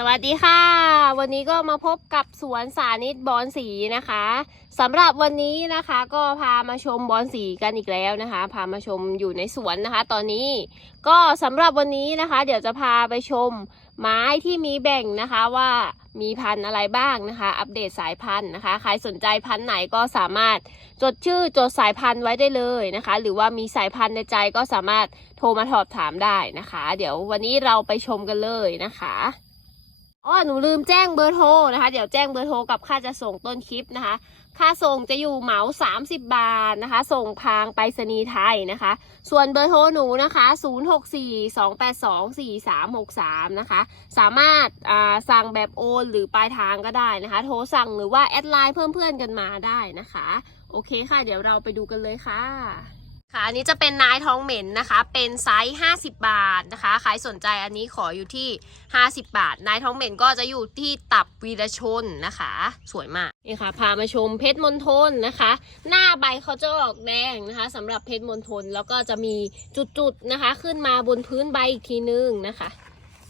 สวัสดีค่ะ วันนี้ก็มาพบกับสวนสานิตบอนสีนะคะสำหรับวันนี้นะคะก็พามาชมบอนสีกันอีกแล้วนะคะ พามาชมอยู่ในสวนนะคะ ตอนนี้ก็สำหรับวันนี้นะคะ เดี๋ยวจะพาไปชมไม้ที่มีแบ่งนะคะว่ามีพันธุ์อะไรบ้างนะคะ อัปเดตสายพันธุ์นะคะ ใครสนใจพันธุ์ไหนก็สามารถจดชื่อจดสายพันธุ์ไว้ได้เลยนะคะ หรือว่ามีสายพันธุ์ในใจก็สามารถโทรมาสอบถามได้นะคะ เดี๋ยววันนี้เราไปชมกันเลยนะคะ อ๋อหนูลืมแจ้งเบอร์โทรนะคะ เดี๋ยวแจ้งเบอร์โทรกับค่าจะส่งต้นคลิปนะคะ ค่าส่งจะอยู่เหมา 30 บาทนะคะ ส่งทางไปรษณีย์ไทยนะคะ ส่วนเบอร์โทรหนูนะคะ 0642824363 นะคะ สามารถาสั่งแบบโอนหรือปลายทางก็ได้นะคะ โทรสั่งหรือว่าแอดไลน์เพื่อนๆกันมาได้นะคะ โอเคค่ะ เดี๋ยวเราไปดูกันเลยค่ะ ค่ะอันนี้จะเป็นนายท้องเหม็นนะคะ เป็นไซส์ 50 บาทนะคะ ใครสนใจอันนี้ขออยู่ที่ 50 บาท นายท้องเหม็นก็จะอยู่ที่ตับวีรชนนะคะ สวยมากนี่ค่ะ พามาชมเพชรมณฑลนะคะ หน้าใบเขาจะออกแดงนะคะสำหรับเพชรมณฑลแล้วก็จะมีจุดๆนะคะ ขึ้นมาบนพื้นใบอีกทีนึงนะคะ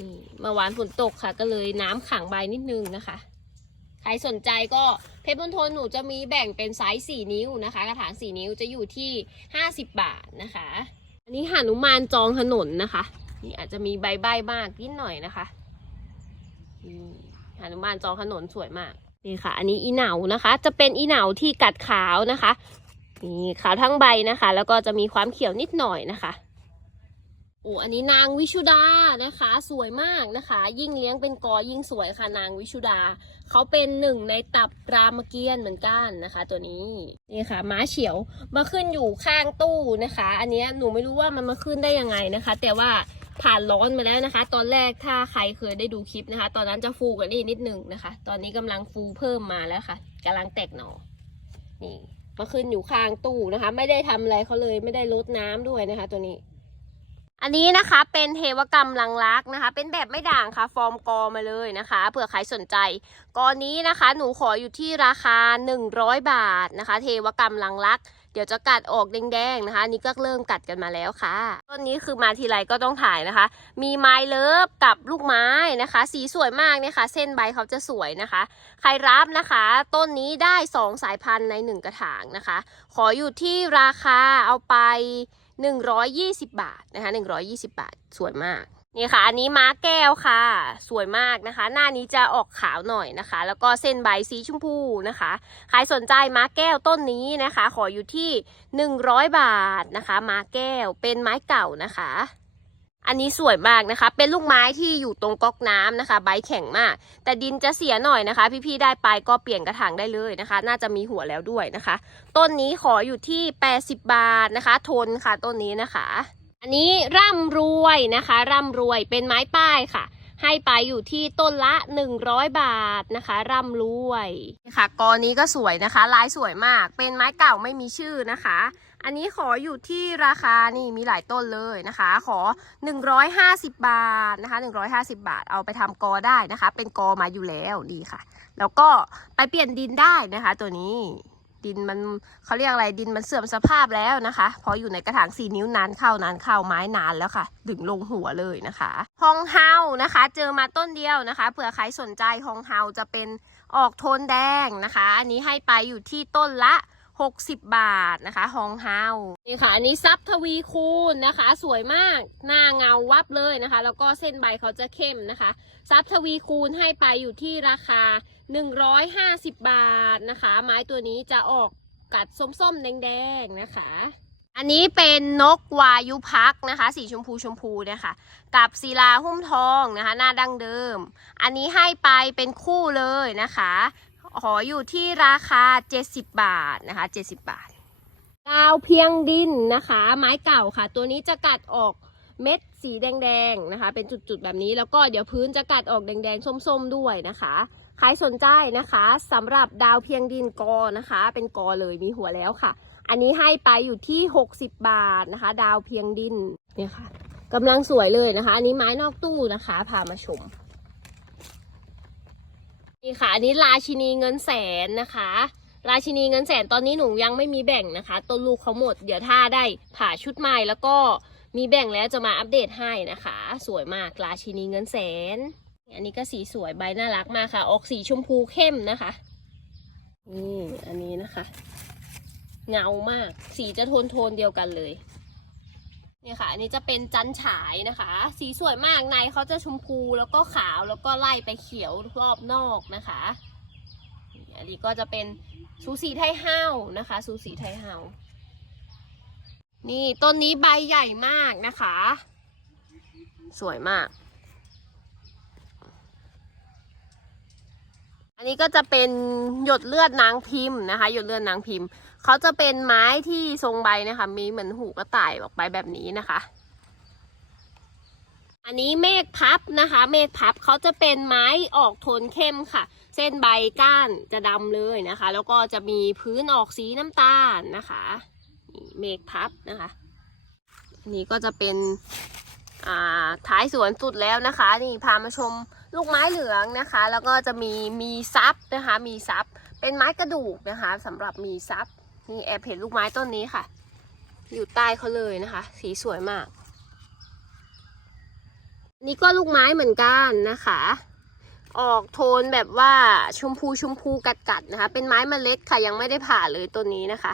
นี่เมื่อวานฝนตกค่ะ ก็เลยน้ำขังใบนิดนึงนะคะ ใครสนใจก็เพชรมณฑลหนูจะมีแบ่งเป็นไซส์4นิ้วนะคะ กระถาง4นิ้วจะอยู่ที่ 50 บาทนะคะ อันนี้หานุมานจองถนนนะคะ นี่อาจจะมีใบใบมากนิดหน่อยนะคะนี่หานุมานจองถนนสวยมากนี่ค่ะ อันนี้อีเหนานะคะ จะเป็นอีเหนาที่กัดขาวนะคะนี่ขาวทั้งใบนะคะ แล้วก็จะมีความเขียวนิดหน่อยนะคะ อ้อันนี้นางวิชุดานะคะ สวยมากนะคะ ยิ่งเลี้ยงเป็นกอยิ่งสวยค่ะ นางวิชุดา เขาเป็นหนึ่งในตับรามเกียรติเหมือนกันนะคะ ตัวนี้นี่ค่ะ ม้าเฉียวมาขึ้นอยู่ข้างตู้นะคะ อันนี้หนูไม่รู้ว่ามันมาขึ้นได้ยังไงนะคะ แต่ว่าผ่านร้อนมาแล้วนะคะ ตอนแรกถ้าใครเคยได้ดูคลิปนะคะ ตอนนั้นจะฟูกว่านี้นิดนึงนะคะ ตอนนี้กำลังฟูเพิ่มมาแล้วค่ะกำลังแตกหนอนี่มาขึ้นอยู่ข้างตู้นะคะ ไม่ได้ทำอะไรเขาเลยไม่ได้ลดน้ำด้วยนะคะ ตัวนี้ อันนี้นะคะเป็นเทวกรรมลังรักนะคะ เป็นแบบไม่ด่างค่ะ ฟอร์มกอมาเลยนะคะเผื่อใครสนใจกอนี้นะคะ หนูขออยู่ที่ราคา 100 บาทนะคะ เทวกรรมลังรัก เดี๋ยวจะกัดออกแดงๆนะคะนนี่ก็เริ่มกัดกันมาแล้วค่ะต้นนี้คือมาทีไรก็ต้องถ่ายนะคะ มีไม้เลิฟกับลูกไม้นะคะ สีสวยมากเนี่ยค่ะ เส้นใบเขาจะสวยนะคะ ใครรับนะคะ ต้นนี้ได้ 2 สายพันธุ์ใน 1 กระถางนะคะ ขออยู่ที่ราคาเอาไป 120 บาทนะคะ120 บาทสวยมากนี่ค่ะ อันนี้ม้าแก้วค่ะ สวยมากนะคะ หน้านี้จะออกขาวหน่อยนะคะ แล้วก็เส้นใบสีชมพูนะคะ ใครสนใจม้าแก้วต้นนี้นะคะ ขออยู่ที่ 100 บาทนะคะ ม้าแก้วเป็นไม้เก่านะคะ อันนี้สวยมากนะคะ เป็นลูกไม้ที่อยู่ตรงก๊อกน้ำนะคะ ใบแข็งมาก แต่ดินจะเสียหน่อยนะคะ พี่ๆได้ไปก็เปลี่ยนกระถางได้เลยนะคะ น่าจะมีหัวแล้วด้วยนะคะ ต้นนี้ขออยู่ที่ 80 บาทนะคะ ทนค่ะต้นนี้นะคะ อันนี้ร่ำรวยนะคะ ร่ำรวยเป็นไม้ป้ายค่ะให้ไปอยู่ที่ต้นละ 100 บาทนะคะ ร่ำรวยค่ะกอนี้ก็สวยนะคะ ลายสวยมาก เป็นไม้เก่าไม่มีชื่อนะคะ อันนี้ขออยู่ที่ราคานี่มีหลายต้นเลยนะคะ ขอ 150 บาทนะคะ150 บาทเอาไปทำกอได้นะคะ เป็นกอมาอยู่แล้วดีค่ะ แล้วก็ไปเปลี่ยนดินได้นะคะ ตัวนี้ดินมันเขาเรียกอะไรดินมันเสื่อมสภาพแล้วนะคะพราะอยู่ในกระถางสี่นิ้วนานเข้านานเข้าไม้นานแล้วค่ะ ดึงลงหัวเลยนะคะฮองเฮานะคะ เจอมาต้นเดียวนะคะเผื่อใครสนใจฮองเฮาจะเป็นออกโทนแดงนะคะ อันนี้ให้ไปอยู่ที่ต้นละ 60 บาทนะคะฮองเฮานี่ค่ะ อันนี้ซับทวีคูณนะคะ สวยมากหน้าเงาวับเลยนะคะ แล้วก็เส้นใบเขาจะเข้มนะคะ ซับทวีคูณให้ไปอยู่ที่ราคา 150 บาทนะคะ ไม้ตัวนี้จะออกกัดส้มๆ แดงๆนะคะ อันนี้เป็นนกวายุพักนะคะ สีชมพูชมพูเนี่ยค่ะกับศิลาหุ้มทองนะคะ หน้าดั้งเดิม อันนี้ให้ไปเป็นคู่เลยนะคะ ขออยู่ที่ราคา 70 บาทนะคะ 70 บาทดาวเพียงดินนะคะ ไม้เก่าค่ะ ตัวนี้จะกัดออกเม็ดสีแดงๆนะคะ เป็นจุดๆแบบนี้แล้วก็เดี๋ยวพื้นจะกัดออกแดงๆส้มๆด้วยนะคะใครสนใจนะคะสำหรับดาวเพียงดินกอนะคะ เป็นกอเลยมีหัวแล้วค่ะ อันนี้ให้ไปอยู่ที่ 60 บาทนะคะ ดาวเพียงดินเนี่ยค่ะกำลังสวยเลยนะคะ อันนี้ไม้นอกตู้นะคะ พามาชม นี่ค่ะอันนี้ราชินีเงินแสนนะคะ ราชินีเงินแสนตอนนี้หนูยังไม่มีแบ่งนะคะต้นลูกเขาหมด เดี๋ยวถ้าได้ผ่าชุดใหม่แล้วก็มีแบ่งแล้วจะมาอัปเดตให้นะคะ สวยมากราชินีเงินแสน อันนี้ก็สีสวยใบน่ารักมากค่ะ ออกสีชมพูเข้มนะคะนี่อันนี้นะคะ เงามาก สีจะโทนโทนเดียวกันเลย เนี่ยค่ะอันนี้จะเป็นจันฉายนะคะ สีสวยมากในเขาจะชมพูแล้วก็ขาวแล้วก็ไล่ไปเขียวรอบนอกนะคะอันนี้ก็จะเป็นสูสีไทยห้าวนะคะสูสีไทยห้าวนี่ต้นนี้ใบใหญ่มากนะคะ สวยมาก อันนี้ก็จะเป็นหยดเลือดนางพิมพ์นะคะ หยดเลือดนางพิมพ์ เขาจะเป็นไม้ที่ทรงใบนะคะ มีเหมือนหูกระต่ายออกไปแบบนี้นะคะ อันนี้เมฆพับนะคะ เมฆพับเขาจะเป็นไม้ออกโทนเข้มค่ะ เส้นใบก้านจะดำเลยนะคะ แล้วก็จะมีพื้นออกสีน้ำตาลนะคะเมฆพับนะคะนนี้ก็จะเป็นท้ายสวนสุดแล้วนะคะ นี่พามาชมลูกไม้เหลืองนะคะ แล้วก็จะมีมีซับนะคะ มีซับเป็นไม้กระดูกนะคะสำหรับมีซับ นี่แอบเห็นลูกไม้ต้นนี้ค่ะ อยู่ใต้เขาเลยนะคะ สีสวยมาก นี่ก็ลูกไม้เหมือนกันนะคะ ออกโทนแบบว่าชมพูชมพูกัดๆนะคะ เป็นไม้เมล็ดค่ะยังไม่ได้ผ่าเลยต้นนี้นะคะ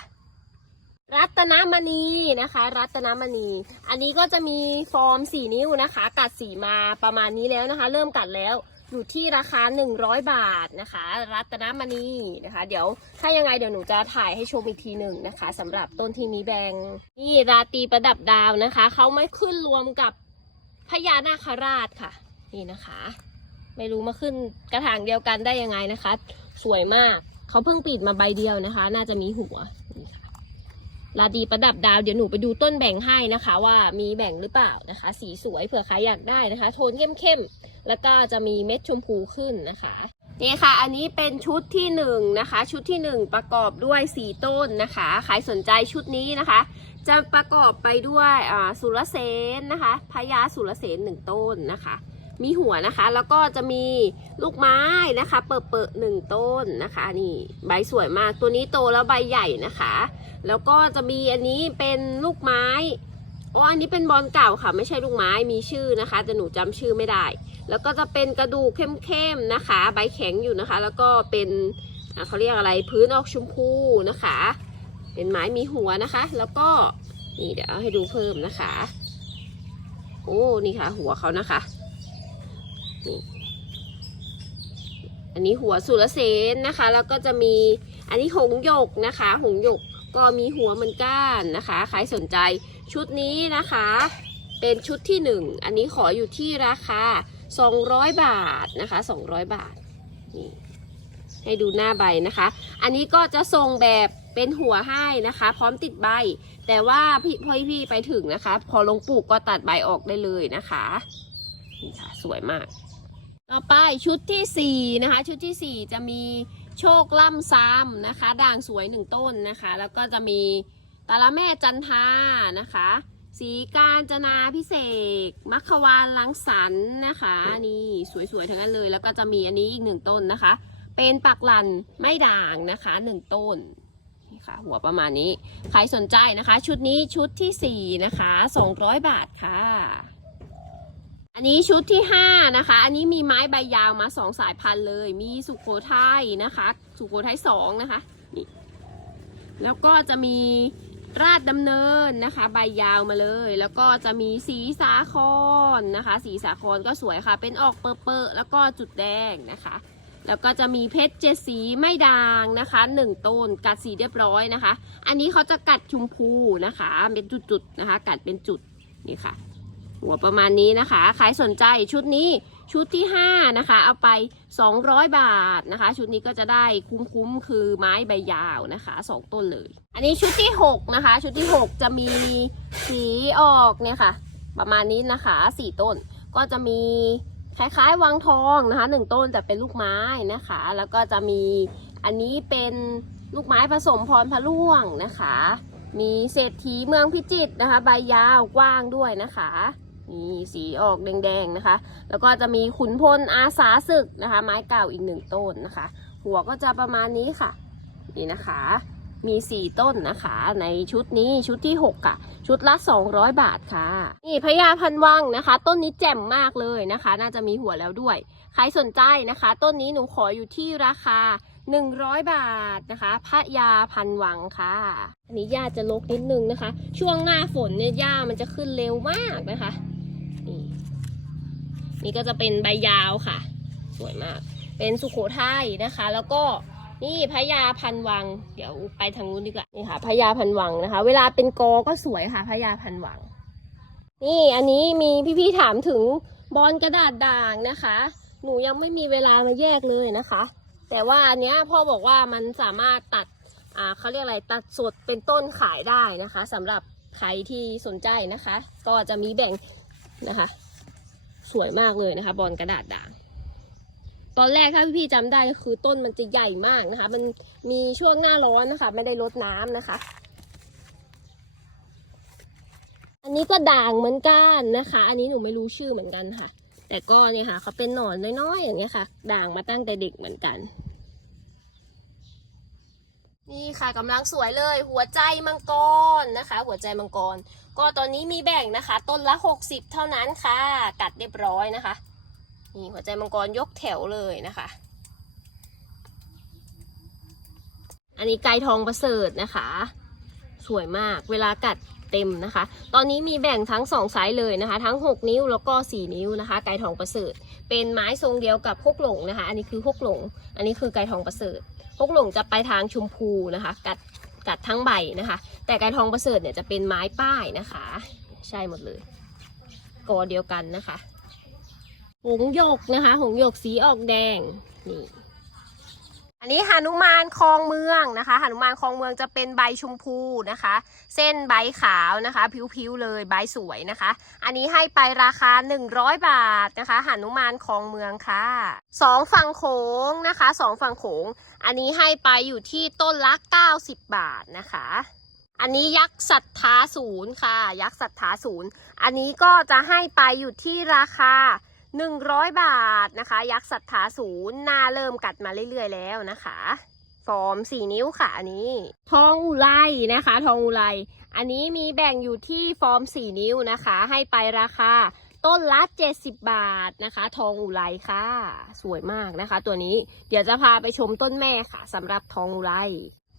รัตนมณีนะคะ รัตนมณี อันนี้ก็จะมีฟอร์มสีนิ้วนะคะ กัดสีมาประมาณนี้แล้วนะคะ เริ่มกัดแล้ว อยู่ที่ราคา 100 บาทนะคะ รัตนมณีนะคะ เดี๋ยวถ้ายังไงเดี๋ยวหนูจะถ่ายให้ชมอีกทีหนึ่งนะคะสำหรับต้นที่มีแบงนี่ราตีประดับดาวนะคะเขาไม่ขึ้นรวมกับพญานาคราชค่ะ นี่นะคะ ไม่รู้มาขึ้นกระถางเดียวกันได้ยังไงนะคะ สวยมากเขาเพิ่งปิดมาใบเดียวนะคะ น่าจะมีหัวนี่ค่ะ ลาดีประดับดาวเดี๋ยวหนูไปดูต้นแบ่งให้นะคะ ว่ามีแบ่งหรือเปล่านะคะ สีสวยเผื่อใครอยากได้นะคะ โทนเข้มๆแล้วก็จะมีเม็ดชมพูขึ้นนะคะนี่ค่ะ อันนี้เป็นชุดที่หนึ่งนะคะ ชุดที่หนึ่งประกอบด้วยสีต้นนะคะ ใครสนใจชุดนี้นะคะ จะประกอบไปด้วยสุรเสนนะคะพญาสุรเสนหนึ่งต้นนะคะ มีหัวนะคะ แล้วก็จะมีลูกไม้นะคะ เปิดเปิดหนึ่งต้นนะคะ นี่ใบสวยมากตัวนี้โตแล้วใบใหญ่นะคะ แล้วก็จะมีอันนี้เป็นลูกไม้อ๋ออันนี้เป็นบอลเก่าค่ะ ไม่ใช่ลูกไม้มีชื่อนะคะ แต่หนูจำชื่อไม่ได้ แล้วก็จะเป็นกระดูกเข้มๆนะคะ ใบแข็งอยู่นะคะ แล้วก็เป็นเขาเรียกอะไรพื้นออกชมพูนะคะ เป็นไม้มีหัวนะคะ แล้วก็นี่เดี๋ยวให้ดูเพิ่มนะคะ โอ้นี่ค่ะ หัวเขานะคะ นี่อันนี้หัวสุรเสนนะคะ แล้วก็จะมีอันนี้หงหยกนะคะ หงหยกก็มีหัวเหมือนกันนะคะ ใครสนใจชุดนี้นะคะ เป็นชุดที่หนึ่งอันนี้ขออยู่ที่ราคา 200 บาทนะคะ 200 บาทนี่ให้ดูหน้าใบนะคะ อันนี้ก็จะส่งแบบเป็นหัวให้นะคะ พร้อมติดใบ แต่ว่าพี่พอพี่ไปถึงนะคะ พอลงปลูกก็ตัดใบออกได้เลยนะคะนี่ค่ะสวยมาก ต่อไปชุดที่สี่นะคะ ชุดที่สี่จะมีโชคล่ำซ้ำนะคะ ด่างสวยหนึ่งต้นนะคะ แล้วก็จะมีตาละแม่จันทานะคะ สีการจนาพิเศษมัคควานลังสรรนะคะนี่สวยๆทั้งนั้นเลย แล้วก็จะมีอันนี้อีกหนึ่งต้นนะคะ เป็นปักหลันไม่ด่างนะคะหนึ่งต้นนี่ค่ะหัวประมาณนี้ ใครสนใจนะคะ ชุดนี้ชุดที่สี่นะคะ 200 บาทค่ะ อันนี้ชุดที่ห้านะคะ อันนี้มีไม้ใบยาวมาสองสายพันธุ์เลย มีสุโขทัยนะคะ สุโขทัยสองนะคะนี่แล้วก็จะมีราชดำเนินนะคะ ใบยาวมาเลย แล้วก็จะมีสีสาครนะคะ สีสาครก็สวยค่ะ เป็นออกเปอร์ๆแล้วก็จุดแดงนะคะ แล้วก็จะมีเพชรเจ็ดสีไม่ด่างนะคะหนึ่งต้นกัดสีเรียบร้อยนะคะ อันนี้เขาจะกัดชมพูนะคะ เป็นจุดๆนะคะ กัดเป็นจุดนี่ค่ะ หัวประมาณนี้นะคะใครสนใจชุดนี้ชุดที่5นะคะเอาไป 200 บาทนะคะ ชุดนี้ก็จะได้คุ้มๆคือไม้ใบยาวนะคะ 2 ต้นเลย อันนี้ชุดที่ 6 นะคะ ชุดที่ 6 จะมีสีออกเนี่ยค่ะ ประมาณนี้นะคะ 4 ต้นก็จะมีคล้ายๆวังทองนะคะหนึ่งต้นแต่เป็นลูกไม้นะคะ แล้วก็จะมีอันนี้เป็นลูกไม้ผสมพรพะล่วงนะคะ มีเศรษฐีเมืองพิจิตรนะคะ ใบยาวกว้างด้วยนะคะ นี่สีออกแดงๆนะคะ แล้วก็จะมีขุนพลอาสาศึกนะคะ ไม้เก่าอีกหนึ่งต้นนะคะ หัวก็จะประมาณนี้ค่ะ นี่นะคะ มี 4 ต้นนะคะ ในชุดนี้ชุดที่6อะ ชุดละ 200 บาทค่ะ นี่พญาพันวังนะคะ ต้นนี้แจ่มมากเลยนะคะ น่าจะมีหัวแล้วด้วย ใครสนใจนะคะ ต้นนี้หนูขออยู่ที่ราคา 100 บาทนะคะพระยาพันวังค่ะ อันนี้หญ้าจะรกนิดนึงนะคะ ช่วงหน้าฝนเนี่ยหญ้ามันจะขึ้นเร็วมากนะคะ นี่นี่ก็จะเป็นใบยาวค่ะ สวยมาก เป็นสุโขทัยนะคะ แล้วก็นี่พญาพันวัง เดี๋ยวไปทางนู้นดีกว่านี่ค่ะพญาพันวังนะคะ เวลาเป็นกอก็สวยค่ะพญาพันวัง นี่อันนี้มีพี่ๆถามถึงบอลกระดาษด่างนะคะ หนูยังไม่มีเวลามาแยกเลยนะคะ แต่ว่าอันเนี้ยพ่อบอกว่ามันสามารถตัดอ่าเขาเรียกอะไรตัดสดเป็นต้นขายได้นะคะสำหรับใครที่สนใจนะคะ ก็จะมีแบ่งนะคะ สวยมากเลยนะคะ บอลกระดาษด่างตอนแรกถ้าพี่ๆจำได้ก็คือต้นมันจะใหญ่มากนะคะ มันมีช่วงหน้าร้อนนะคะ ไม่ได้ลดน้ำนะคะ อันนี้ก็ด่างเหมือนกันนะคะ อันนี้หนูไม่รู้ชื่อเหมือนกันค่ะ แต่ก็เนี่ยค่ะเขาเป็นหนอนน้อยๆอย่างเงี้ยค่ะ ด่างมาตั้งแต่เด็กเหมือนกัน นี่ค่ะกำลังสวยเลย หัวใจมังกรนะคะ หัวใจมังกร ก็ตอนนี้มีแบ่งนะคะ ต้นละ 60 เท่านั้นค่ะ กัดเรียบร้อยนะคะนี่หัวใจมังกรยกแถวเลยนะคะ อันนี้ไก่ทองประเสริฐนะคะ สวยมากเวลากัดเต็มนะคะ ตอนนี้มีแบ่งทั้งสองไซส์เลยนะคะ ทั้ง 6 นิ้วแล้วก็ 4 นิ้วนะคะ ไก่ทองประเสริฐ เป็นไม้ทรงเดียวกับฮกหลงนะคะ อันนี้คือฮกหลง อันนี้คือไก่ทองประเสริฐ ฮกหลงจะไปทางชมพูนะคะ กัดกัดทั้งใบนะคะ แต่ไก่ทองประเสริฐเนี่ยจะเป็นไม้ป้ายนะคะ ใช่หมดเลยกอเดียวกันนะคะ หงหยกนะคะ หงหยกสีออกแดงนี่ อันนี้หานุมานคลองเมืองนะคะหานุมานคลองเมืองจะเป็นใบชมพูนะคะ เส้นใบขาวนะคะ ผิวๆเลยใบสวยนะคะ อันนี้ให้ไปราคา 100 บาทนะคะหานุมานคลองเมืองค่ะสองฝั่งโขงนะคะสองฝั่งโขง อันนี้ให้ไปอยู่ที่ต้นละ90 บาทนะคะอันนี้ยักษ์ศรัทธาศูนย์ค่ะ ยักษ์ศรัทธาศูนย์ อันนี้ก็จะให้ไปอยู่ที่ราคา 100 บาทนะคะ ยักษ์ศรัทธาศูนย์หน้าเริ่มกัดมาเรื่อยๆแล้วนะคะฟอร์ม4นิ้วค่ะอันนี้ ทองอุไรนะคะ ทองอุไรอันนี้มีแบ่งอยู่ที่ฟอร์ม4นิ้วนะคะ ให้ไปราคาต้นละ 70 บาทนะคะ ทองอุไรค่ะ สวยมากนะคะ ตัวนี้เดี๋ยวจะพาไปชมต้นแม่ค่ะสำหรับทองอุไร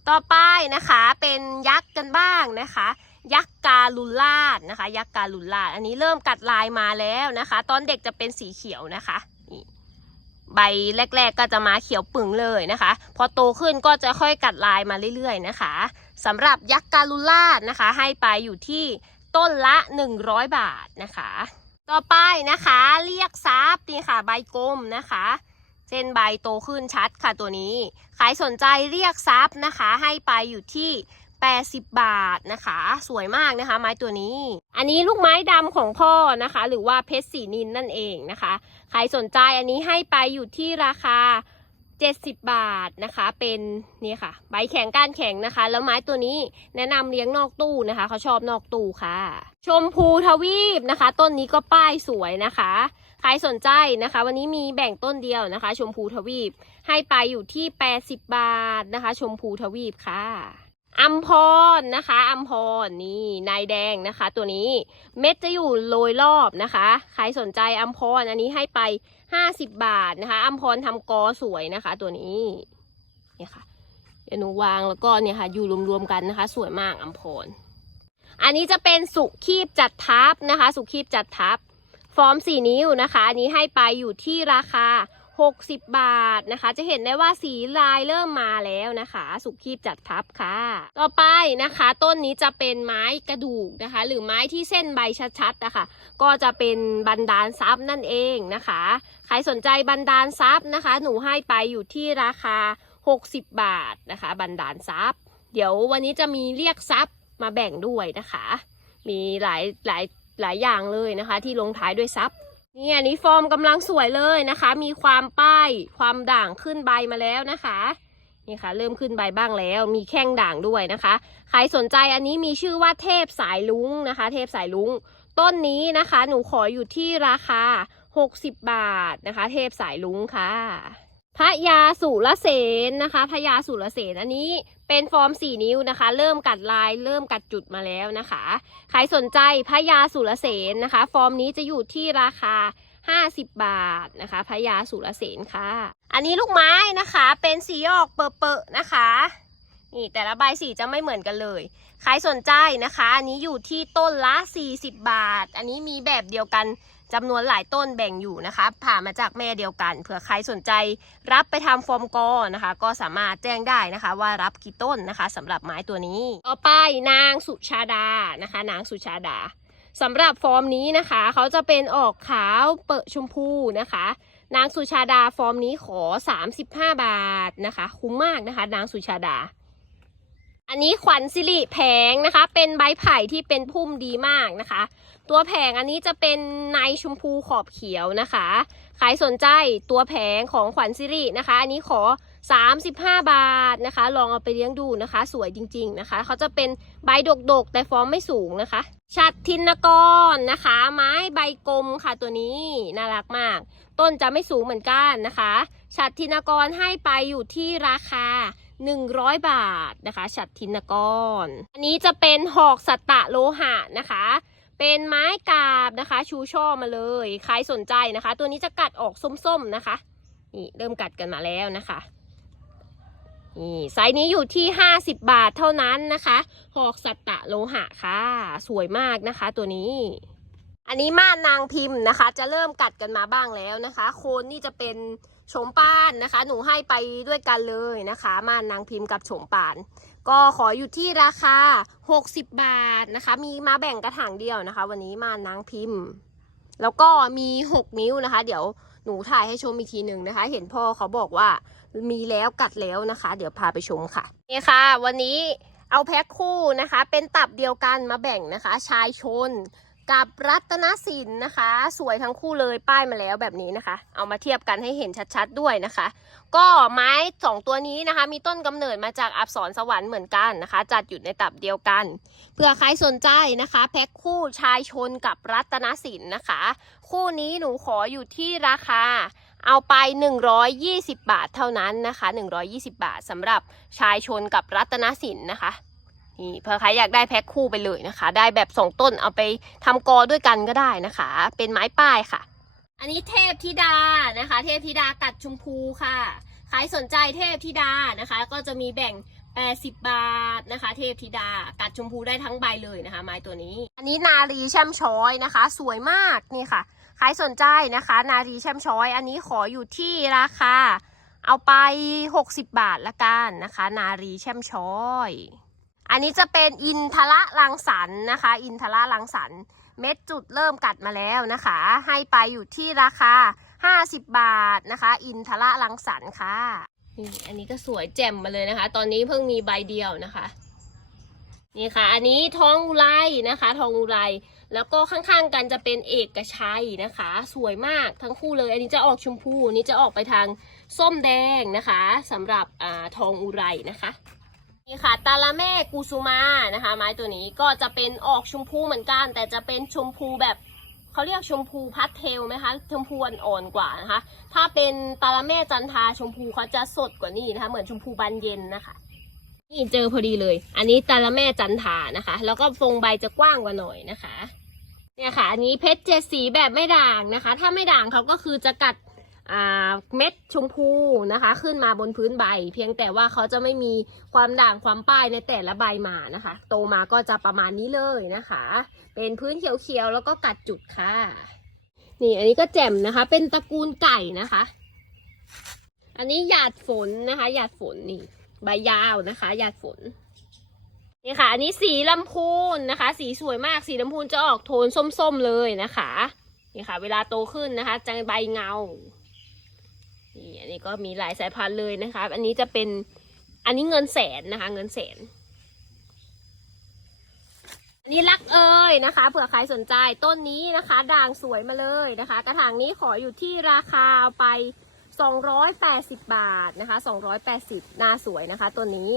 ต่อไปนะคะเป็นยักษ์กันบ้างนะคะ ยักษ์กาลุลาดนะคะ ยักษ์กาลุลาดอันนี้เริ่มกัดลายมาแล้วนะคะ ตอนเด็กจะเป็นสีเขียวนะคะนี่ใบแรก ๆ ก็จะมาเขียวปึ่งเลยนะคะ พอโตขึ้นก็จะค่อยกัดลายมาเรื่อยๆนะคะสำหรับยักษ์กาลุลาดนะคะ ให้ไปอยู่ที่ต้นละ 100 บาทนะคะ ต่อไปนะคะเรียกซับนี่ค่ะ ใบกลมนะคะเส้นใบโตขึ้นชัดค่ะตัวนี้ใครสนใจเรียกซับนะคะ ให้ไปอยู่ที่ 80 บาทนะคะ สวยมากนะคะ ไม้ตัวนี้ อันนี้ลูกไม้ดำของพ่อนะคะ หรือว่าเพชรสีนินนั่นเองนะคะ ใครสนใจอันนี้ให้ไปอยู่ที่ราคา 70 บาทนะคะ เป็นนี่ค่ะ ใบแข็งก้านแข็งนะคะ แล้วไม้ตัวนี้แนะนำเลี้ยงนอกตู้นะคะ เขาชอบนอกตู้ค่ะ ชมพูทวีปนะคะ ต้นนี้ก็ป้ายสวยนะคะ ใครสนใจนะคะ วันนี้มีแบ่งต้นเดียวนะคะ ชมพูทวีปให้ไปอยู่ที่ 80 บาทนะคะ ชมพูทวีปค่ะ อัมพรนะคะอัมพรนี่นายแดงนะคะ ตัวนี้เม็ดจะอยู่โรยรอบนะคะ ใครสนใจอัมพรอันนี้ให้ไป 50 บาทนะคะอัมพรทำกอสวยนะคะ ตัวนี้เนี่ยค่ะเดี๋ยวหนูวางแล้วก็เนี่ยค่ะอยู่รวมๆกันนะคะ สวยมากอัมพรอันนี้จะเป็นสุขีบจัดทับนะคะ สุขีบจัดทับ ฟอร์ม4นิ้วนะคะอันนี้ให้ไปอยู่ที่ราคา 60 บาทนะคะ จะเห็นได้ว่าสีลายเริ่มมาแล้วนะคะ สุขีบจัดทับค่ะ ต่อไปนะคะ ต้นนี้จะเป็นไม้กระดูกนะคะ หรือไม้ที่เส้นใบชัดๆนะคะ ก็จะเป็นบันดาลซับนั่นเองนะคะ ใครสนใจบันดาลซับนะคะ หนูให้ไปอยู่ที่ราคา 60 บาทนะคะ บันดาลซับเดี๋ยววันนี้จะมีเรียกซับมาแบ่งด้วยนะคะ มีหลายหลายหลายอย่างเลยนะคะ ที่ลงท้ายด้วยซับ นี่อันนี้ฟอร์มกำลังสวยเลยนะคะ มีความป้ายความด่างขึ้นใบมาแล้วนะคะนี่ค่ะ เริ่มขึ้นใบบ้างแล้ว มีแข้งด่างด้วยนะคะ ใครสนใจอันนี้มีชื่อว่าเทพสายลุงนะคะ เทพสายลุงต้นนี้นะคะ หนูขออยู่ที่ราคา 60 บาทนะคะ เทพสายลุงค่ะพระยาสุรเสนนะคะพระยาสุรเสนอันนี้ เป็นฟอร์ม 4 นิ้วนะคะ เริ่มกัดลายเริ่มกัดจุดมาแล้วนะคะ ใครสนใจพยาสุรเสนนะคะ ฟอร์มนี้จะอยู่ที่ราคา 50 บาทนะคะพยาสุรเสนค่ะ อันนี้ลูกไม้นะคะเป็นสีออกเปอะๆนะคะนี่แต่ละใบสีจะไม่เหมือนกันเลย ใครสนใจนะคะ อันนี้อยู่ที่ต้นละ 40 บาท อันนี้มีแบบเดียวกัน จำนวนหลายต้นแบ่งอยู่นะคะ ผ่ามาจากแม่เดียวกัน เผื่อใครสนใจรับไปทำฟอร์มกอนะคะ ก็สามารถแจ้งได้นะคะ ว่ารับกี่ต้นนะคะสำหรับไม้ตัวนี้ ต่อไปนางสุชาดานะคะ นางสุชาดาสำหรับฟอร์มนี้นะคะ เขาจะเป็นออกขาวเปอะชมพูนะคะ นางสุชาดาฟอร์มนี้ขอ 35 บาทนะคะ คุ้มมากนะคะ นางสุชาดา อันนี้ขวัญสิริแผงนะคะ เป็นใบไผ่ที่เป็นพุ่มดีมากนะคะ ตัวแผงอันนี้จะเป็นในชมพูขอบเขียวนะคะใครสนใจตัวแผงของขวัญสิรินะคะ อันนี้ขอ 35 บาทนะคะ ลองเอาไปเลี้ยงดูนะคะ สวยจริง ๆนะคะ เขาจะเป็นใบดกๆ แต่ฟอร์มไม่สูงนะคะ ชัดทินกรนะคะ ไม้ใบกลมค่ะตัวนี้น่ารักมาก ต้นจะไม่สูงเหมือนกันนะคะฉัดทินกรให้ไปอยู่ที่ราคา 100 บาทนะคะ ฉัดทินกร อันนี้จะเป็นหอกสัตตะโลหะนะคะ เป็นไม้กาบนะคะ ชูช่อมาเลย ใครสนใจนะคะ ตัวนี้จะกัดออกส้มๆนะคะ นี่เริ่มกัดกันมาแล้วนะคะ นี่ไซส์นี้อยู่ที่ 50 บาทเท่านั้นนะคะ หอกสัตตะโลหะค่ะ สวยมากนะคะ ตัวนี้อันนี้ม่านนางพิมพ์นะคะ จะเริ่มกัดกันมาบ้างแล้วนะคะ โคนนี่จะเป็น โฉมปานนะคะ หนูให้ไปด้วยกันเลยนะคะ ม่านนางพิมพ์กับโฉมปาน ก็ขออยู่ที่ราคา 60 บาทนะคะ มีมาแบ่งกระถางเดียวนะคะ วันนี้ม่านนางพิมพ์ แล้วก็มี 6 นิ้วนะคะ เดี๋ยวหนูถ่ายให้ชมอีกทีหนึ่งนะคะ เห็นพ่อเขาบอกว่ามีแล้วกัดแล้วนะคะ เดี๋ยวพาไปชมค่ะนี่ค่ะ วันนี้เอาแพ็คคู่นะคะ เป็นตับเดียวกันมาแบ่งนะคะ ชายชน กับรัตนสินนะคะ สวยทั้งคู่เลยป้ายมาแล้วแบบนี้นะคะ เอามาเทียบกันให้เห็นชัดๆด้วยนะคะ ก็ไม้สองตัวนี้นะคะ มีต้นกำเนิดมาจากอับสรสวรรค์เหมือนกันนะคะ จัดอยู่ในตับเดียวกันเผื่อใครสนใจนะคะ แพ็คคู่ชายชนกับรัตนสินนะคะ คู่นี้หนูขออยู่ที่ราคาเอาไป 120 บาทเท่านั้นนะคะ 120 บาทสำหรับชายชนกับรัตนสินนะคะ นี่เผื่อใครอยากได้แพ็คคู่ไปเลยนะคะ ได้แบบสองต้นเอาไปทำกอด้วยกันก็ได้นะคะ เป็นไม้ป้ายค่ะ อันนี้เทพธิดานะคะ เทพธิดากัดชมพูค่ะใครสนใจเทพธิดานะคะ ก็จะมีแบ่ง80บาทนะคะ เทพธิดากัดชมพูได้ทั้งใบเลยนะคะ ไม้ตัวนี้ อันนี้นารีแช่มช้อยนะคะ สวยมากนี่ค่ะใครสนใจนะคะ นารีแช่มช้อย อันนี้ขออยู่ที่ราคาเอาไป 60 บาทละกันนะคะ นารีแช่มช้อย อันนี้จะเป็นอินทละรังสรรค์นะคะ อินทละรังสรรค์เม็ดจุดเริ่มกัดมาแล้วนะคะ ให้ไปอยู่ที่ราคา 50 บาทนะคะ อินทละรังสรรค์ค่ะนี่อันนี้ก็สวยแจ่มมาเลยนะคะ ตอนนี้เพิ่งมีใบเดียวนะคะ นี่ค่ะ อันนี้ทองอุไรนะคะ ทองอุไรแล้วก็ข้างๆกันจะเป็นเอกชัยนะคะ สวยมากทั้งคู่เลย อันนี้จะออกชมพูอันนี้จะออกไปทางส้มแดงนะคะสำหรับอ่าทองอุไรนะคะ นี่ค่ะตาลาแม่กุซุมานะคะ ไม้ตัวนี้ก็จะเป็นออกชมพูเหมือนกัน แต่จะเป็นชมพูแบบเขาเรียกชมพูพัดเทลไหมคะชมพูอ่อนๆกว่านะคะ ถ้าเป็นตาลาแม่จันทาชมพูเขาจะสดกว่านี้นะคะเหมือนชมพูบานเย็นนะคะ นี่เจอพอดีเลย อันนี้ตาละแม่จันทานะคะ แล้วก็ทรงใบจะกว้างกว่าหน่อยนะคะเนี่ยค่ะ อันนี้เพชรเจ็ดสีแบบไม่ด่างนะคะ ถ้าไม่ด่างเขาก็คือจะกัด เม็ดชมพูนะคะ ขึ้นมาบนพื้นใบ เพียงแต่ว่าเขาจะไม่มีความด่างความป้ายในแต่ละใบมานะคะ โตมาก็จะประมาณนี้เลยนะคะ เป็นพื้นเขียวๆแล้วก็กัดจุดค่ะ นี่อันนี้ก็แจ่มนะคะ เป็นตระกูลไก่นะคะ อันนี้หยาดฝนนะคะหยาดฝนนี่ใบยาวนะคะหยาดฝนนี่ค่ะ อันนี้สีลำพูนนะคะ สีสวยมากสีลำพูนจะออกโทนส้มๆเลยนะคะนี่ค่ะ เวลาโตขึ้นนะคะจะใบเงา นี่อันนี้ก็มีหลายสายพันธุ์เลยนะคะ อันนี้จะเป็นอันนี้เงินแสนนะคะ เงินแสน อันนี้รักเอ่ยนะคะ เผื่อใครสนใจต้นนี้นะคะ ด่างสวยมาเลยนะคะ กระถางนี้ขออยู่ที่ราคาเอาไป 280 บาทนะคะ 280หน้าสวยนะคะ ตัวนี้